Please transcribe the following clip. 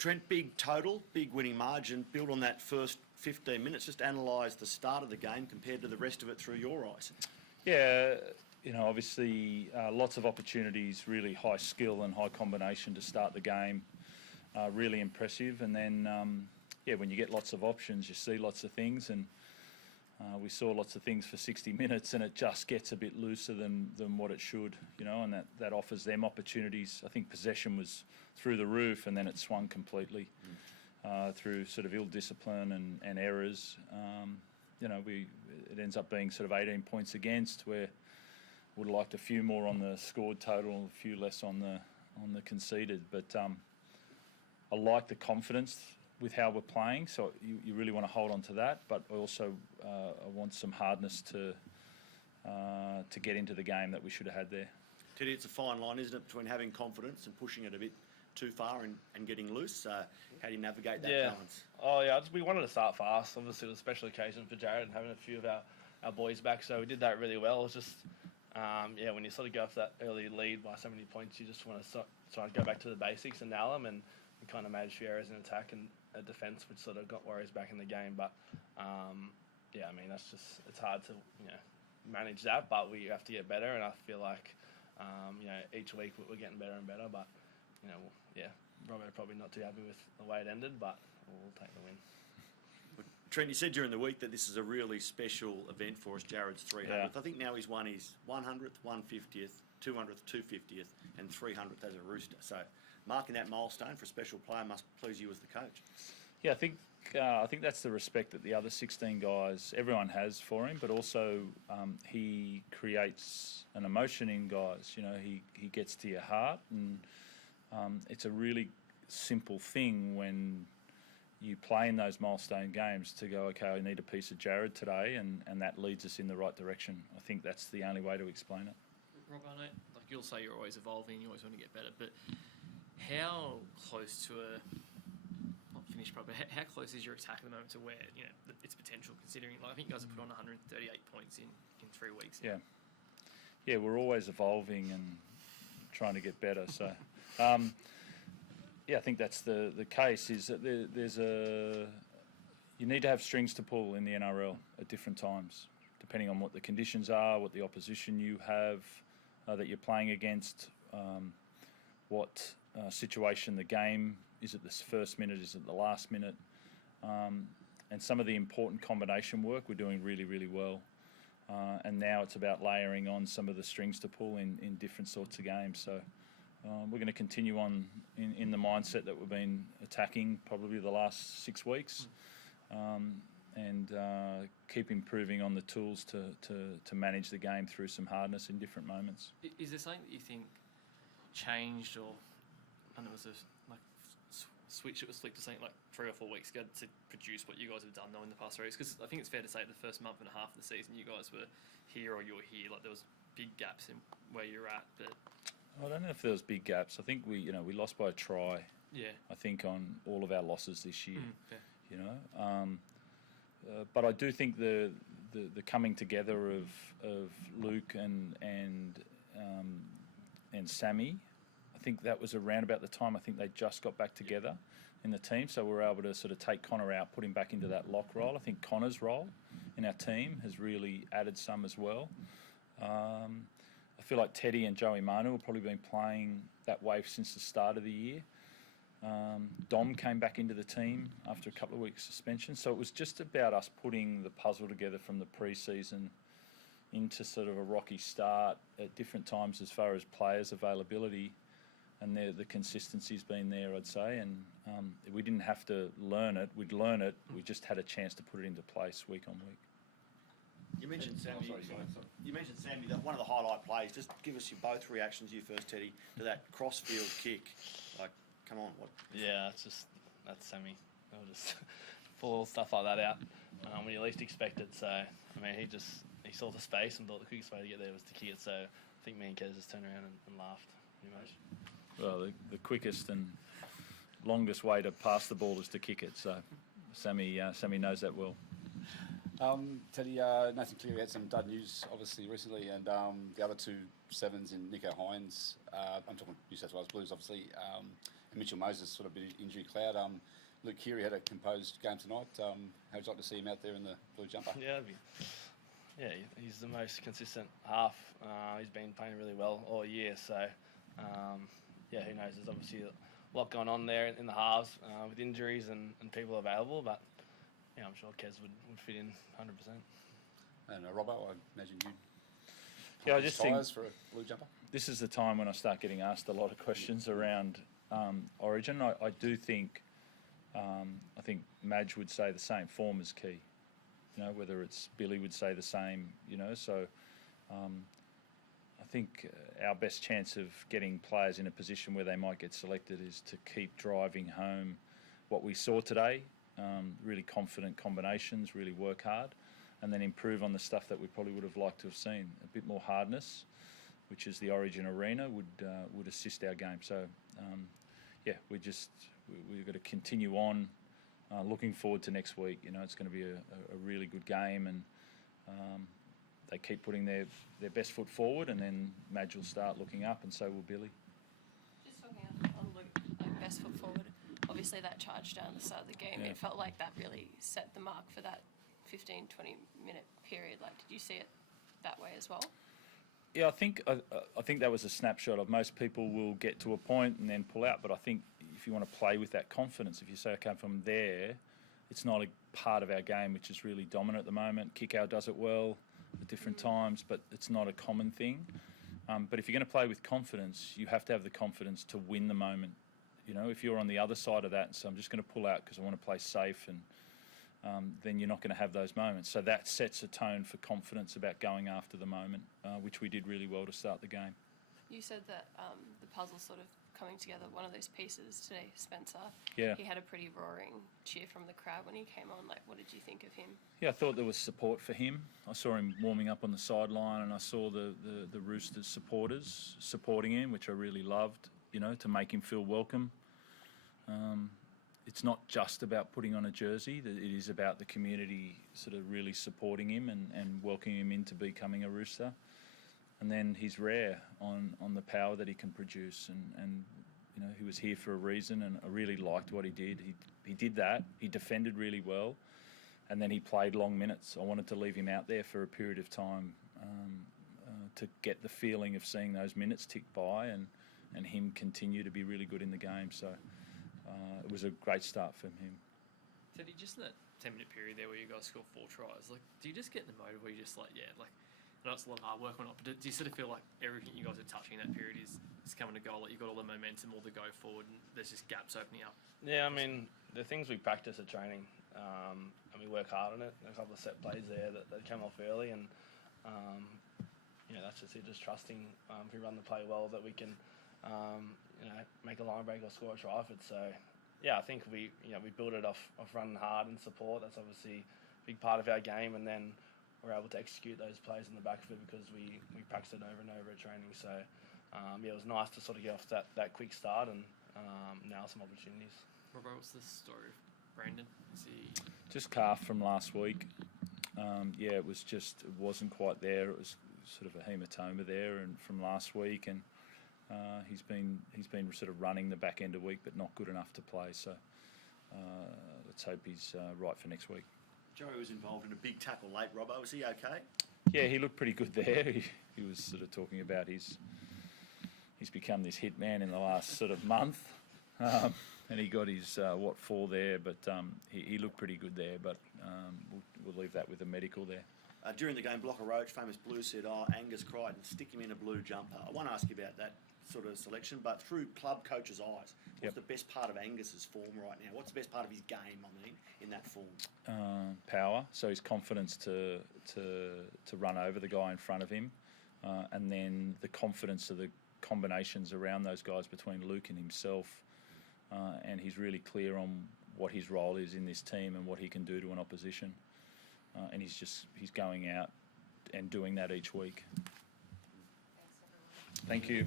Trent, big total, big winning margin, build on that first 15 minutes. Just analyse the start of the game compared to the rest of it through your eyes. Yeah, obviously lots of opportunities, really high skill and high combination to start the game. Really impressive. And then, when you get lots of options, you see lots of things. And we saw lots of things for 60 minutes, and it just gets a bit looser than what it should, and that offers them opportunities. I think possession was through the roof, and then it swung completely through sort of ill discipline and errors. It ends up being sort of 18 points against, where would have liked a few more on the scored total, a few less on the conceded. But I like the confidence with how we're playing, so you really want to hold on to that. But I also I want some hardness to get into the game that we should have had there. Teddy, it's a fine line, isn't it, between having confidence and pushing it a bit too far and getting loose. How do you navigate that balance? Oh yeah, we wanted to start fast. Obviously, it was a special occasion for Jared and having a few of our boys back, so we did that really well. It was just when you sort of go off that early lead by so many points, you just want to try to go back to the basics and nail them, and we kind of made a few errors in attack and a defence, which sort of got Warriors back in the game. But it's hard to manage that, but we have to get better, and I feel like each week we're getting better and better. But Robbo probably not too happy with the way it ended, but we'll take the win. Trent, you said during the week that this is a really special event for us, Jared's 300th. Yeah. I think now he's won his 100th, 150th, 200th, 250th and 300th as a Rooster. So marking that milestone for a special player must please you as the coach. Yeah, I think that's the respect that the other 16 guys, everyone has for him, but also he creates an emotion in guys. He gets to your heart, and it's a really simple thing when you play in those milestone games to go, okay, I need a piece of Jared today, and that leads us in the right direction. I think that's the only way to explain it. Rob, I know, like you'll say you're always evolving, you always want to get better, but how close to not finished probably, how close is your attack at the moment to where, its potential, considering, I think you guys have put on 138 points in 3 weeks. Yeah, we're always evolving and trying to get better, so... I think that's the case, is that you need to have strings to pull in the NRL at different times, depending on what the conditions are, what the opposition you have that you're playing against, what situation the game is at the first minute, is at the last minute, and some of the important combination work we're doing really, really well. And now it's about layering on some of the strings to pull in different sorts of games. So we're going to continue on in the mindset that we've been attacking probably the last 6 weeks, and keep improving on the tools to manage the game through some hardness in different moments. Is there something that you think changed, or and it was a switch that was flipped to something like 3 or 4 weeks ago to produce what you guys have done though in the past 3 weeks? Because I think it's fair to say the first month and a half of the season you guys were here or you were here. Like there was big gaps in where you're at, but I don't know if there was big gaps. I think we lost by a try. Yeah. I think on all of our losses this year. But I do think the coming together of Luke and Sammy, I think that was around about the time I think they just got back together in the team. So we were able to sort of take Connor out, put him back into that lock role. I think Connor's role in our team has really added some as well. I feel like Teddy and Joey Manu have probably been playing that way since the start of the year. Dom came back into the team after a couple of weeks suspension. So it was just about us putting the puzzle together from the pre-season into sort of a rocky start at different times as far as players' availability, and the consistency's been there, I'd say. And we didn't have to learn it. We'd learn it. We just had a chance to put it into place week on week. You mentioned Sammy. You mentioned Sammy. That one of the highlight plays. Just give us your both reactions. You first, Teddy, to that crossfield kick. Like, come on, what? Yeah, that's Sammy. He'll just pull stuff like that out when you least expect it. So I mean, he saw the space and thought the quickest way to get there was to kick it. So I think me and Kez just turned around and laughed pretty much. Well, the quickest and longest way to pass the ball is to kick it. So Sammy knows that well. Teddy, Nathan Keary had some dud news, obviously, recently, and the other 2 sevens in Nico Hines, I'm talking New South Wales Blues, obviously, Mitchell Moses sort of a bit of injury cloud. Luke Keary had a composed game tonight. How would you like to see him out there in the blue jumper? He's the most consistent half. He's been playing really well all year, so who knows? There's obviously a lot going on there in the halves with injuries and people available, but I'm sure Kez would fit in 100%. And Robbo, I imagine you'd I just think for a blue jumper. this is the time when I start getting asked a lot of questions around Origin. I do think, I think Madge would say the same. Form is key. Whether it's Billy would say the same. So I think our best chance of getting players in a position where they might get selected is to keep driving home what we saw today. Really confident combinations, really work hard, and then improve on the stuff that we probably would have liked to have seen. A bit more hardness, which is the Origin arena, would assist our game. So, we've got to continue on. Looking forward to next week. It's going to be a really good game, and they keep putting their best foot forward, and then Madge will start looking up, and so will Billy. Just talking on like best foot forward, obviously that charge down the start of the game, it felt like that really set the mark for that 15-20 minute period. Like, did you see it that way as well? Yeah, I think that was a snapshot of most people will get to a point and then pull out. But I think if you want to play with that confidence, if you say, okay, from there, it's not a part of our game which is really dominant at the moment. Kickout does it well at different times, but it's not a common thing. But if you're going to play with confidence, you have to have the confidence to win the moment. If you're on the other side of that, so I'm just going to pull out because I want to play safe, and then you're not going to have those moments. So that sets a tone for confidence about going after the moment, which we did really well to start the game. You said that the puzzle sort of coming together, one of those pieces today, Spencer. Yeah. He had a pretty roaring cheer from the crowd when he came on. Like, what did you think of him? Yeah, I thought there was support for him. I saw him warming up on the sideline, and I saw the Roosters supporters supporting him, which I really loved, to make him feel welcome. It's not just about putting on a jersey. It is about the community sort of really supporting him and welcoming him into becoming a Rooster. And then he's rare on the power that he can produce. And he was here for a reason, and I really liked what he did. He did that. He defended really well, and then he played long minutes. I wanted to leave him out there for a period of time to get the feeling of seeing those minutes tick by and him continue to be really good in the game. So it was a great start for him. Teddy, just in that 10-minute period there where you guys scored 4 tries, like, do you just get in the mode where you're just like, I know it's a lot of hard work or not, but do you sort of feel like everything you guys are touching in that period is coming to goal, like you've got all the momentum, all the go forward, and there's just gaps opening up? Yeah, I mean, the things we practice at training, and we work hard on it. There's a couple of set plays there that come off early, and that's just it, just trusting if we run the play well that we can make a line break or score a try for it. So yeah, I think we build it off running hard and support. That's obviously a big part of our game, and then we're able to execute those plays in the back of it because we practice it over and over at training. So it was nice to sort of get off that quick start, and now some opportunities. Robert, what's the story of Brandon? Is he Just calf from last week. It wasn't quite there. It was sort of a hematoma there, and from last week, and he's been sort of running the back end of the week, but not good enough to play. So let's hope he's right for next week. Joey was involved in a big tackle late, Robbo. Was he okay? Yeah, he looked pretty good there. He was sort of talking about he's become this hit man in the last sort of month, and he got his 4 there, but he looked pretty good there. But we'll leave that with the medical there. During the game, Blocker Roach, famous Blue, said, Angus Crichton, stick him in a blue jumper. I want to ask you about that sort of selection, but through club coaches' eyes, what's the best part of Angus's form right now? What's the best part of his game, in that form? Power, so his confidence to run over the guy in front of him, and then the confidence of the combinations around those guys between Luke and himself, and he's really clear on what his role is in this team and what he can do to an opposition. And he's going out and doing that each week. Thank you.